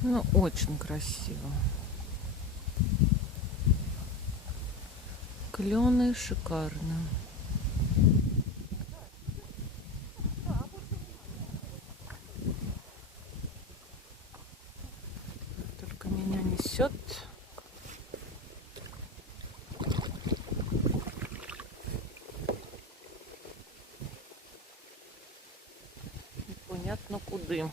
Ну, очень красиво. Клены шикарно. Только меня несет. Непонятно куда.